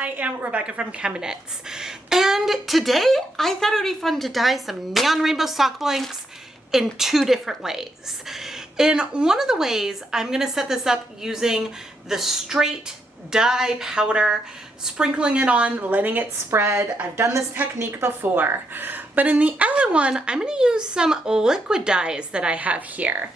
I am Rebecca from ChemKnits, and today I thought it would be fun to dye some neon rainbow sock blanks in two different ways. In one of the ways, I'm going to set this up using the straight dye powder, sprinkling it on, letting it spread. I've done this technique before. But in the other one, I'm going to use some liquid dyes that I have here.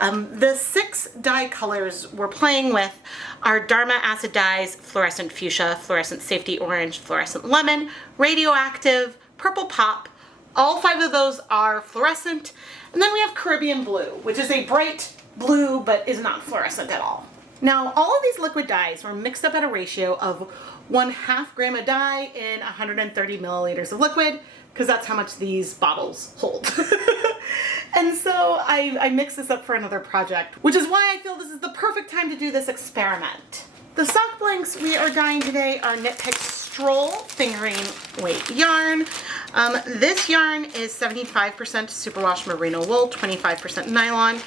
The 6 dye colors we're playing with are Dharma acid dyes, fluorescent fuchsia, fluorescent safety orange, fluorescent lemon, radioactive, purple pop. All 5 of those are fluorescent. And then we have Caribbean blue, which is a bright blue but is not fluorescent at all. Now, all of these liquid dyes were mixed up at a ratio of 1/2 gram of dye in 130 milliliters of liquid, because that's how much these bottles hold. And so I mixed this up for another project, which is why I feel this is the perfect time to do this experiment. The sock blanks we are dyeing today are Knit Pick Stroll fingering weight yarn. This yarn is 75% superwash merino wool, 25% nylon.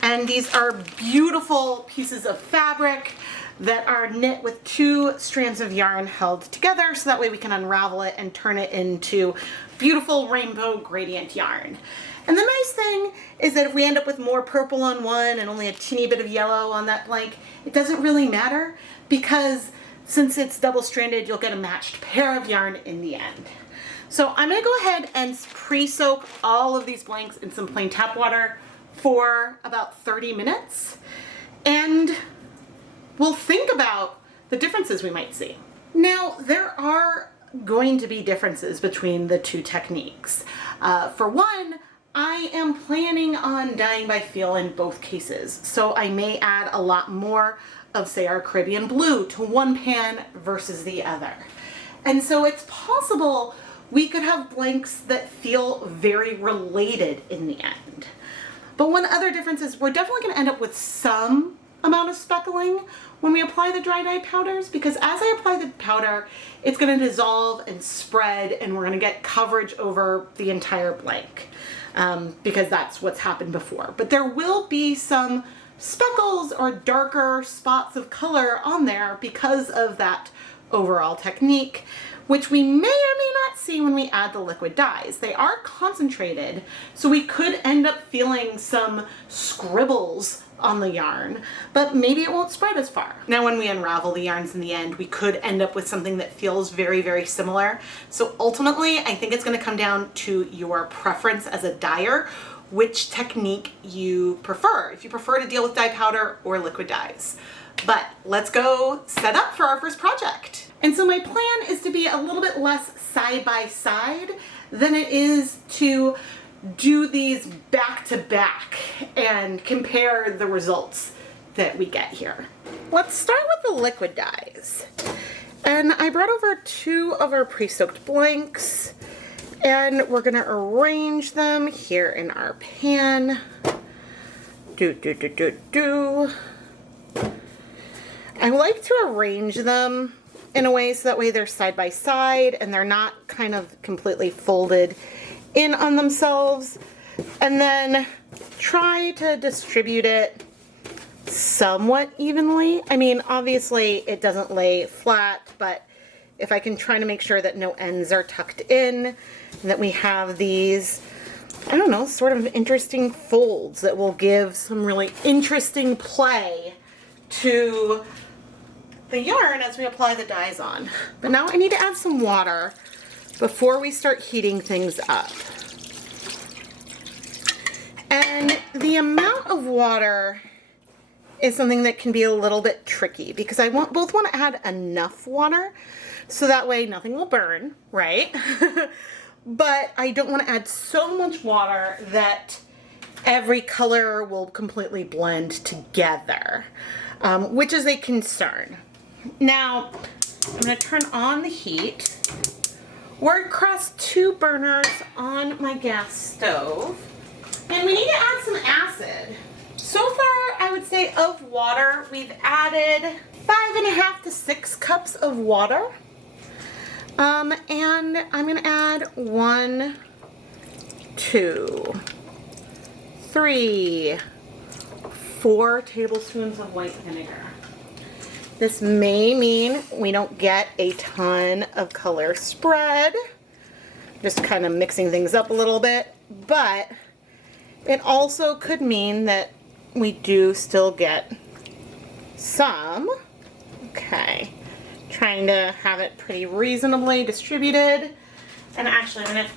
And these are beautiful pieces of fabric that are knit with 2 strands of yarn held together, so that way we can unravel it and turn it into beautiful rainbow gradient yarn. And the nice thing is that if we end up with more purple on one and only a teeny bit of yellow on that blank, it doesn't really matter, because since it's double-stranded, you'll get a matched pair of yarn in the end. So I'm going to go ahead and pre-soak all of these blanks in some plain tap water for about 30 minutes, and we'll think about the differences we might see. Now, there are going to be differences between the 2 techniques. For one, I am planning on dyeing by feel in both cases, so I may add a lot more of, say, our Caribbean blue to one pan versus the other. And so it's possible we could have blanks that feel very related in the end. But one other difference is we're definitely going to end up with some amount of speckling when we apply the dry dye powders, because as I apply the powder, it's going to dissolve and spread, and we're going to get coverage over the entire blank, because that's what's happened before. But there will be some speckles or darker spots of color on there because of that overall technique, which we may or may not see when we add the liquid dyes. They are concentrated, so we could end up feeling some scribbles on the yarn, but maybe it won't spread as far. Now, when we unravel the yarns in the end, we could end up with something that feels very, very similar. So ultimately, I think it's going to come down to your preference as a dyer, which technique you prefer, if you prefer to deal with dye powder or liquid dyes. But let's go set up for our first project. And so my plan is to be a little bit less side by side than it is to do these back to back and compare the results that we get here. Let's start with the liquid dyes. And I brought over 2 of our pre-soaked blanks, and we're gonna arrange them here in our pan. I like to arrange them in a way so that way they're side by side and they're not kind of completely folded in on themselves, and then try to distribute it somewhat evenly. I mean, obviously it doesn't lay flat, but if I can try to make sure that no ends are tucked in, and that we have these, I don't know, sort of interesting folds that will give some really interesting play to the yarn as we apply the dyes on. But now I need to add some water before we start heating things up. And the amount of water is something that can be a little bit tricky, because I both want to add enough water so that way nothing will burn, right? But I don't want to add so much water that every color will completely blend together, which is a concern. Now, I'm going to turn on the heat. We're across 2 burners on my gas stove, and we need to add some acid. So far, I would say of water, we've added 5.5 to 6 cups of water. And I'm going to add 1, 2, 3, 4 tablespoons of white vinegar. This may mean we don't get a ton of color spread. Just kind of mixing things up a little bit, but it also could mean that we do still get some. Okay, trying to have it pretty reasonably distributed. And actually I'm gonna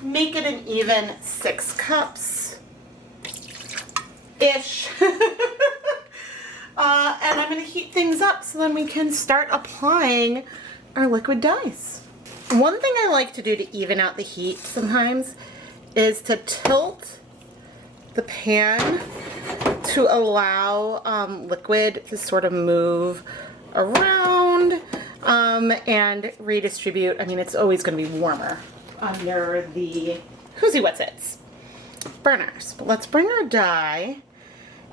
make it an even 6 cups-ish. And I'm gonna heat things up so then we can start applying our liquid dyes. One thing I like to do to even out the heat sometimes is to tilt the pan to allow liquid to sort of move around and redistribute. I mean, it's always going to be warmer under the Whoosy What's Its burners. But let's bring our dye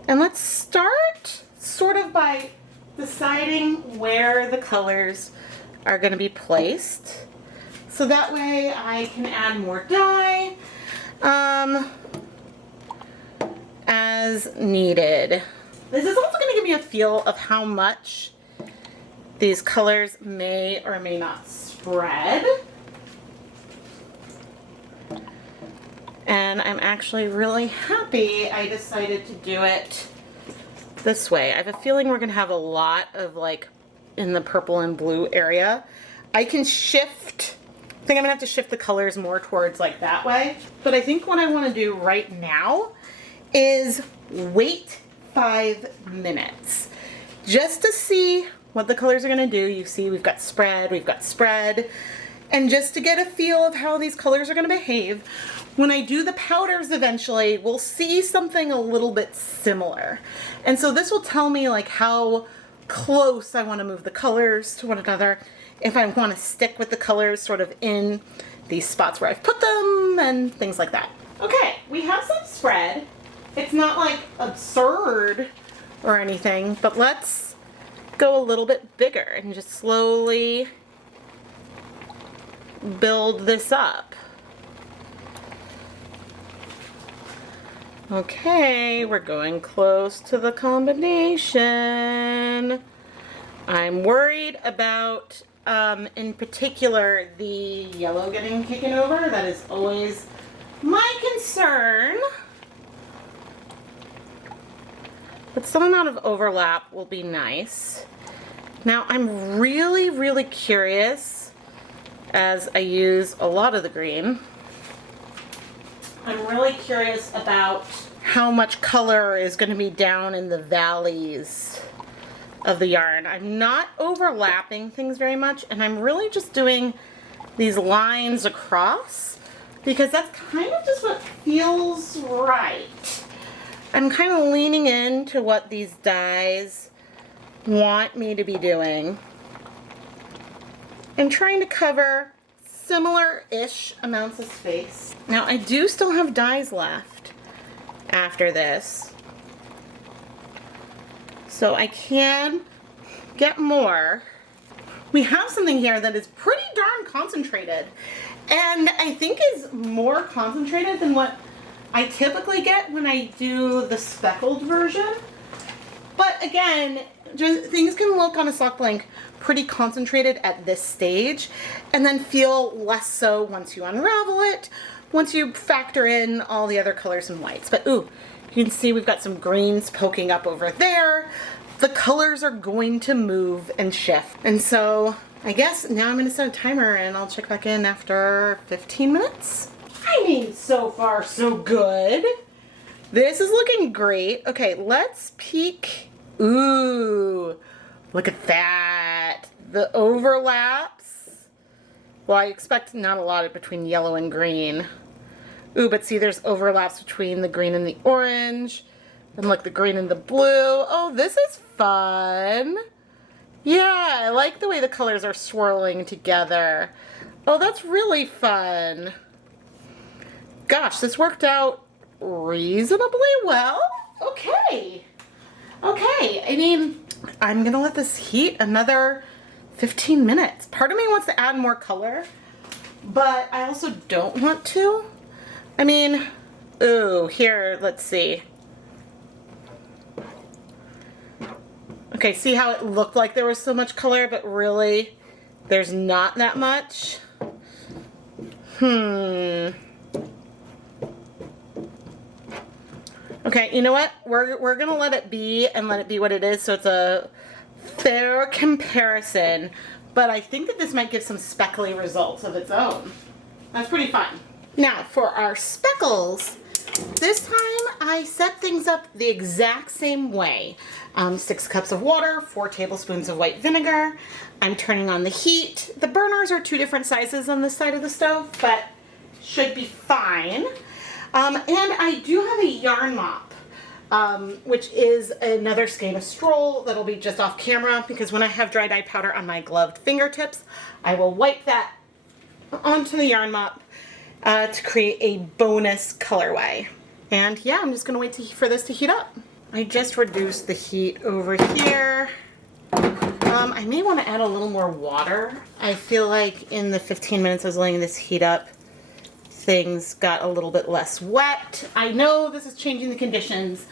and let's start sort of by deciding where the colors are going to be placed. So that way I can add more dye as needed. This is also going to give me a feel of how much these colors may or may not spread. And I'm actually really happy I decided to do it this way. I have a feeling we're going to have a lot of like in the purple and blue area. I can shift, I think I'm gonna have to shift the colors more towards like that way. But I think what I wanna do right now is wait 5 minutes just to see what the colors are gonna do. You see we've got spread, and just to get a feel of how these colors are gonna behave. When I do the powders eventually, we'll see something a little bit similar. And so this will tell me like how close I wanna move the colors to one another, if I want to stick with the colors sort of in these spots where I've put them and things like that. Okay, we have some spread. It's not like absurd or anything, but let's go a little bit bigger and just slowly build this up. Okay, we're going close to the combination. I'm worried about in particular the yellow getting taken over. That is always my concern. But some amount of overlap will be nice. Now I'm really curious, as I use a lot of the green, I'm really curious about how much color is going to be down in the valleys of the yarn. I'm not overlapping things very much, and I'm really just doing these lines across because that's kind of just what feels right. I'm kind of leaning into what these dyes want me to be doing and trying to cover similar-ish amounts of space. Now I do still have dyes left after this, so I can get more. We have something here that is pretty darn concentrated, and I think is more concentrated than what I typically get when I do the speckled version. But again, just, things can look on a sock blank pretty concentrated at this stage and then feel less so once you unravel it, once you factor in all the other colors and whites. But ooh, you can see we've got some greens poking up over there. The colors are going to move and shift. And so I guess now I'm gonna set a timer and I'll check back in after 15 minutes. I mean, so far so good. This is looking great. Okay, let's peek. Ooh, look at that. The overlaps. Well, I expect not a lot between yellow and green. Ooh, but see, there's overlaps between the green and the orange. And look, the green and the blue. Oh, this is fun. Yeah, I like the way the colors are swirling together. Oh, that's really fun. Gosh, this worked out reasonably well. Okay. Okay, I mean, I'm gonna let this heat another 15 minutes. Part of me wants to add more color, but I also don't want to. I mean, ooh, here, let's see. Okay, see how it looked like there was so much color, but really there's not that much? Okay, you know what? We're gonna let it be and let it be what it is, so it's a fair comparison. But I think that this might give some speckly results of its own. That's pretty fun. Now, for our speckles, this time I set things up the exact same way. 6 cups of water, 4 tablespoons of white vinegar. I'm turning on the heat. The burners are 2 different sizes on this side of the stove, but should be fine. And I do have a yarn mop, which is another skein of stroll that'll be just off camera, because when I have dry dye powder on my gloved fingertips, I will wipe that onto the yarn mop to create a bonus colorway. And yeah, I'm just gonna wait for this to heat up. I just reduced the heat over here. I may want to add a little more water. I feel like in the 15 minutes I was letting this heat up, things got a little bit less wet. I know this is changing the conditions,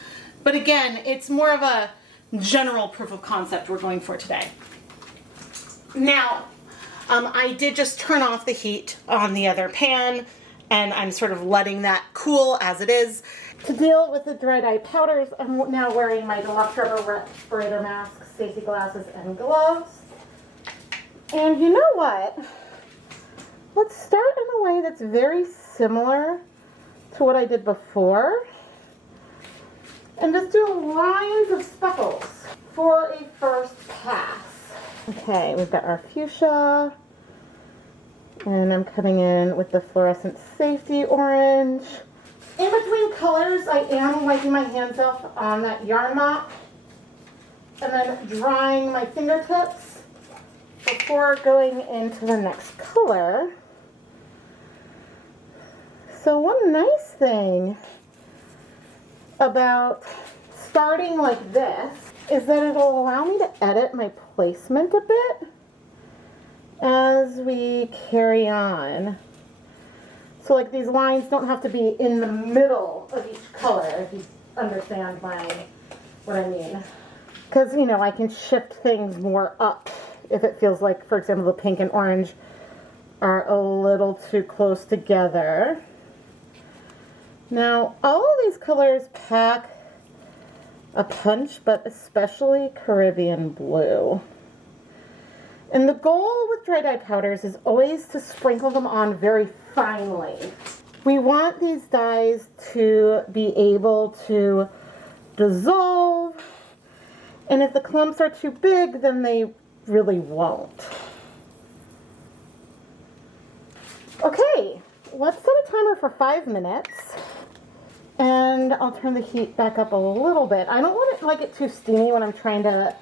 but again, it's more of a general proof of concept we're going for today. Now, I did just turn off the heat on the other pan, and I'm sort of letting that cool as it is. To deal with the dry dye powders, I'm now wearing my deluxe rubber respirator mask, safety glasses, and gloves. And you know what? Let's start in a way that's very similar to what I did before. And just do lines of speckles for a first pass. Okay, we've got our fuchsia. And I'm coming in with the fluorescent safety orange. In between colors, I am wiping my hands off on that yarn mop. And then drying my fingertips before going into the next color. So one nice thing about starting like this is that it'll allow me to edit my placement a bit as we carry on. So like these lines don't have to be in the middle of each color, if you understand what I mean. Because, you know, I can shift things more up if it feels like, for example, the pink and orange are a little too close together. Now, all of these colors pack a punch, but especially Caribbean blue. And the goal with dry dye powders is always to sprinkle them on very finely. We want these dyes to be able to dissolve, and if the clumps are too big, then they really won't. Okay, let's set a timer for 5 minutes. And I'll turn the heat back up a little bit. I don't want it to get too steamy when I'm trying to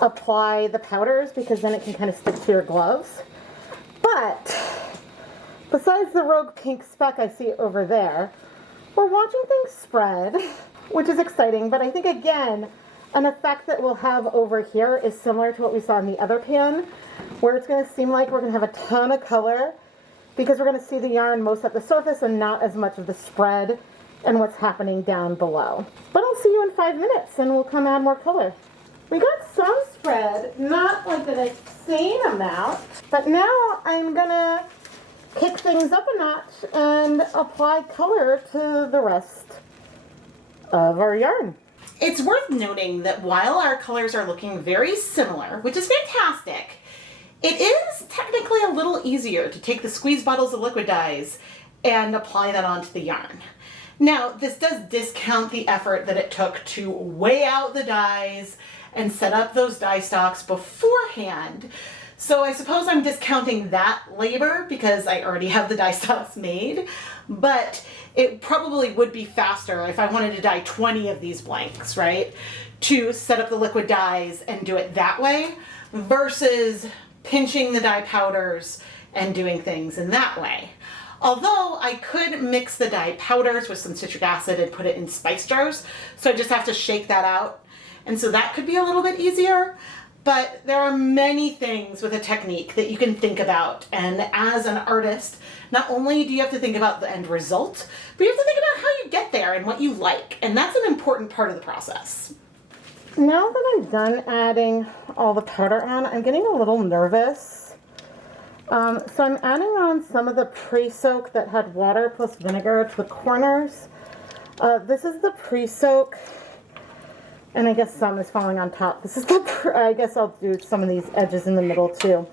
apply the powders, because then it can kind of stick to your gloves. But besides the rogue pink speck I see over there, we're watching things spread, which is exciting. But I think, again, an effect that we'll have over here is similar to what we saw in the other pan, where it's going to seem like we're going to have a ton of color, because we're going to see the yarn most at the surface and not as much of the spread and what's happening down below. But I'll see you in 5 minutes and we'll come add more color. We got some spread, not like an insane amount, but now I'm gonna kick things up a notch and apply color to the rest of our yarn. It's worth noting that while our colors are looking very similar, which is fantastic, it is technically a little easier to take the squeeze bottles of liquid dyes and apply that onto the yarn. Now, this does discount the effort that it took to weigh out the dyes and set up those dye stocks beforehand. So I suppose I'm discounting that labor because I already have the dye stocks made, but it probably would be faster if I wanted to dye 20 of these blanks, right? To set up the liquid dyes and do it that way versus pinching the dye powders and doing things in that way. Although I could mix the dye powders with some citric acid and put it in spice jars, so I just have to shake that out. And so that could be a little bit easier, but there are many things with a technique that you can think about. And as an artist, not only do you have to think about the end result, but you have to think about how you get there and what you like. And that's an important part of the process. Now that I'm done adding all the powder on, I'm getting a little nervous. So I'm adding on some of the pre-soak that had water plus vinegar to the corners. This is the pre-soak, and I guess some is falling on top. This is the, I guess I'll do some of these edges in the middle too.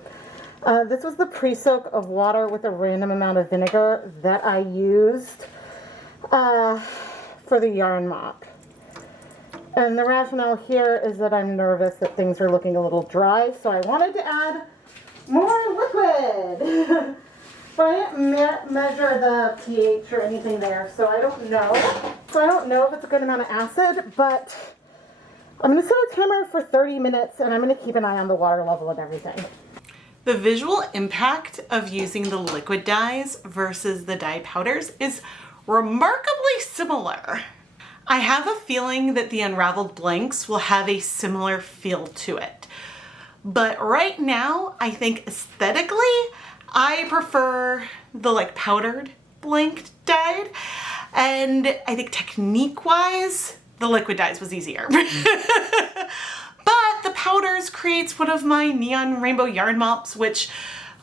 This was the pre-soak of water with a random amount of vinegar that I used for the yarn mop. And the rationale here is that I'm nervous that things are looking a little dry, so I wanted to add more liquid. But I didn't measure the pH or anything there, so I don't know. So I don't know if it's a good amount of acid, but I'm going to set a timer for 30 minutes, and I'm going to keep an eye on the water level and everything. The visual impact of using the liquid dyes versus the dye powders is remarkably similar. I have a feeling that the unraveled blanks will have a similar feel to it. But right now, I think aesthetically, I prefer the like powdered blank dyed. And I think technique-wise, the liquid dyes was easier. But the powders creates one of my neon rainbow yarn mops, which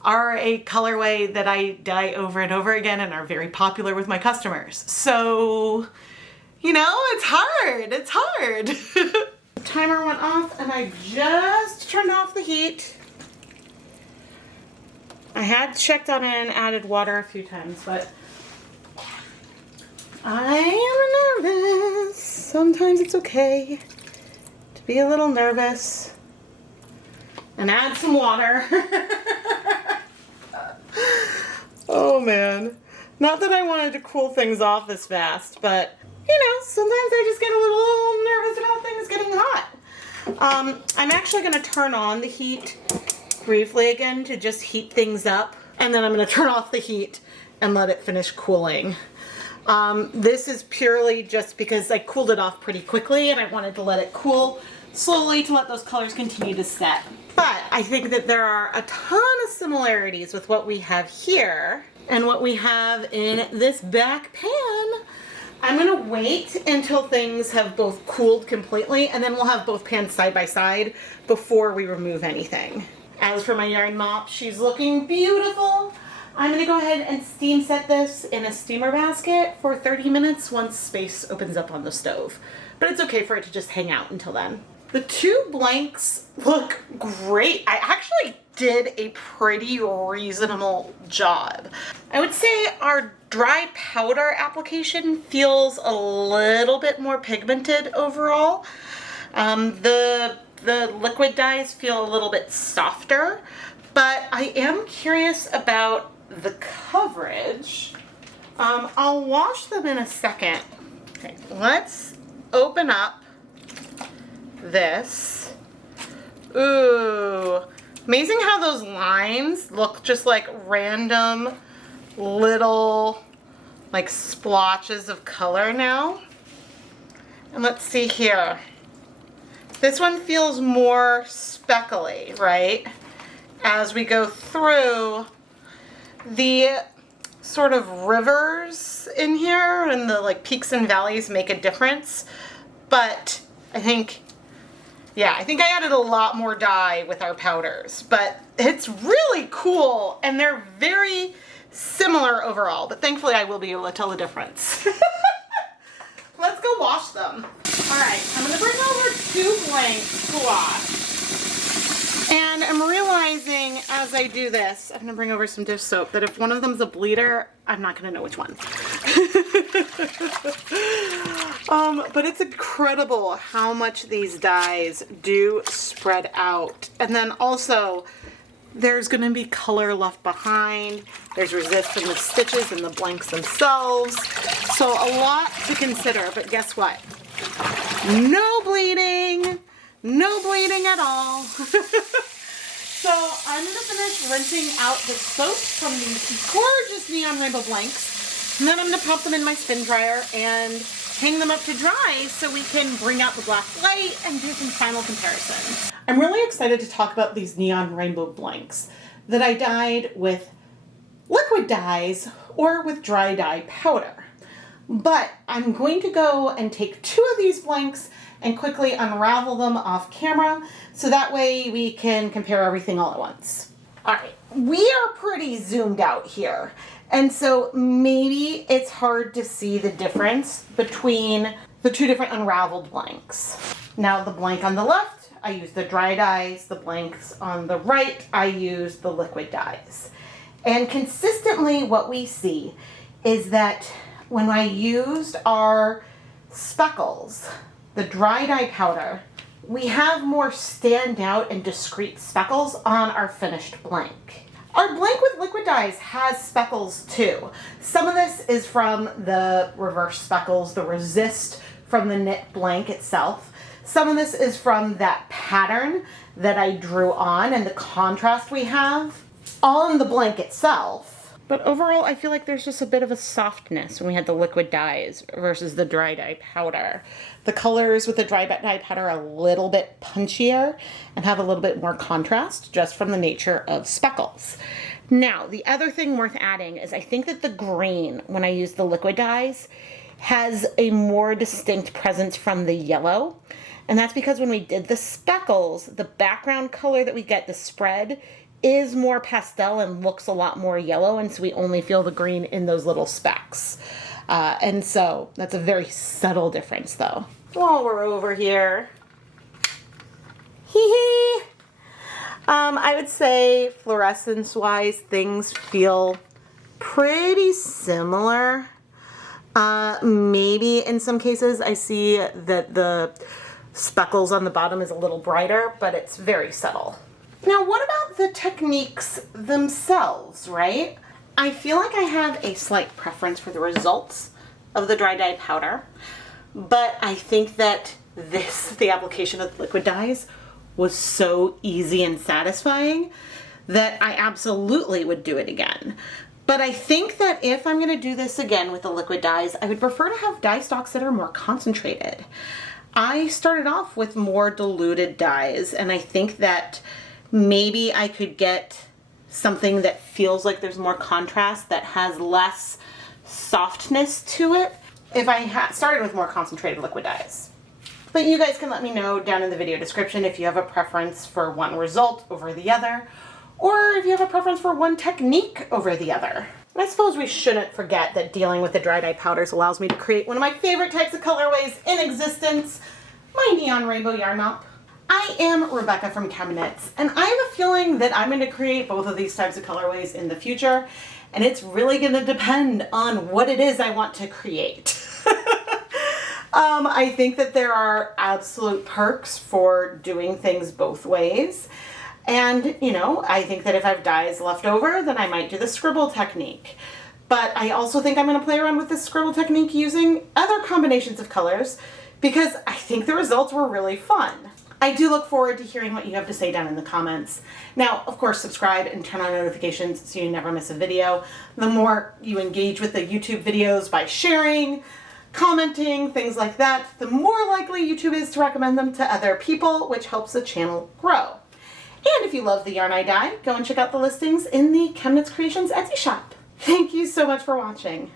are a colorway that I dye over and over again and are very popular with my customers. So, you know, it's hard. It's hard. The timer went off and I just turned off the heat. I had checked on it and added water a few times, but I am nervous. Sometimes it's okay to be a little nervous and add some water. Oh man. Not that I wanted to cool things off this fast, but you know, sometimes I just get a little nervous about things getting hot. I'm actually going to turn on the heat briefly again to just heat things up, and then I'm going to turn off the heat and let it finish cooling. This is purely just because I cooled it off pretty quickly and I wanted to let it cool slowly to let those colors continue to set. But I think that there are a ton of similarities with what we have here and what we have in this back pan. I'm gonna wait until things have both cooled completely, and then we'll have both pans side by side before we remove anything. As for my yarn mop, she's looking beautiful. I'm gonna go ahead and steam set this in a steamer basket for 30 minutes once space opens up on the stove. But it's okay for it to just hang out until then. The two blanks look great. I actually did a pretty reasonable job. I would say our dry powder application feels a little bit more pigmented overall. The liquid dyes feel a little bit softer, but I am curious about the coverage. I'll wash them in a second. Okay, let's open up this. Ooh, amazing how those lines look just like random little like splotches of color now. And let's see here. This one feels more speckly, right? As we go through, the sort of rivers in here and the like peaks and valleys make a difference. But I think I added a lot more dye with our powders, but it's really cool and they're very similar overall, but thankfully I will be able to tell the difference. Let's go wash them. All right, I'm gonna bring over 2 blanks to wash. And I'm realizing as I do this, I'm gonna bring over some dish soap, that if one of them's a bleeder, I'm not gonna know which one. But it's incredible how much these dyes do spread out. And then also, there's gonna be color left behind. There's resist in the stitches and the blanks themselves. So a lot to consider, but guess what? No bleeding. No bleeding at all. So I'm gonna finish rinsing out the soap from these gorgeous neon rainbow blanks. And then I'm gonna pop them in my spin dryer and hang them up to dry so we can bring out the black light and do some final comparison. I'm really excited to talk about these neon rainbow blanks that I dyed with liquid dyes or with dry dye powder. But I'm going to go and take 2 of these blanks and quickly unravel them off camera so that way we can compare everything all at once. All right, we are pretty zoomed out here, and so maybe it's hard to see the difference between the two different unraveled blanks. Now the blank on the left, I use the dry dyes. The blanks on the right, I use the liquid dyes. And consistently what we see is that when I used our speckles, the dry dye powder, we have more standout and discrete speckles on our finished blank. Our blank with liquid dyes has speckles too. Some of this is from the reverse speckles, the resist from the knit blank itself. Some of this is from that pattern that I drew on and the contrast we have on the blank itself. But overall, I feel like there's just a bit of a softness when we had the liquid dyes versus the dry dye powder. The colors with the dry dye powder are a little bit punchier and have a little bit more contrast just from the nature of speckles. Now, the other thing worth adding is I think that the green, when I use the liquid dyes, has a more distinct presence from the yellow. And that's because when we did the speckles, the background color that we get, the spread, is more pastel and looks a lot more yellow, and so we only feel the green in those little specks. And so that's a very subtle difference though. While we're over here, I would say fluorescence-wise, things feel pretty similar. Maybe in some cases I see that the speckles on the bottom is a little brighter, but it's very subtle. Now, what about the techniques themselves, right? I feel like I have a slight preference for the results of the dry dye powder, but I think that the application of liquid dyes was so easy and satisfying that I absolutely would do it again. But I think that if I'm gonna do this again with the liquid dyes, I would prefer to have dye stocks that are more concentrated. I started off with more diluted dyes, and I think that maybe I could get something that feels like there's more contrast, that has less softness to it, if I started with more concentrated liquid dyes. But you guys can let me know down in the video description if you have a preference for one result over the other, or if you have a preference for one technique over the other. And I suppose we shouldn't forget that dealing with the dry dye powders allows me to create one of my favorite types of colorways in existence, my neon rainbow yarn mop. I am Rebecca from ChemKnits, and I have a feeling that I'm going to create both of these types of colorways in the future, and it's really going to depend on what it is I want to create. I think that there are absolute perks for doing things both ways. And, you know, I think that if I have dyes left over, then I might do the scribble technique. But I also think I'm going to play around with this scribble technique using other combinations of colors because I think the results were really fun. I do look forward to hearing what you have to say down in the comments. Now, of course, subscribe and turn on notifications so you never miss a video. The more you engage with the YouTube videos by sharing, commenting, things like that, the more likely YouTube is to recommend them to other people, which helps the channel grow. And if you love the yarn I dye, go and check out the listings in the ChemKnits Creations Etsy shop. Thank you so much for watching.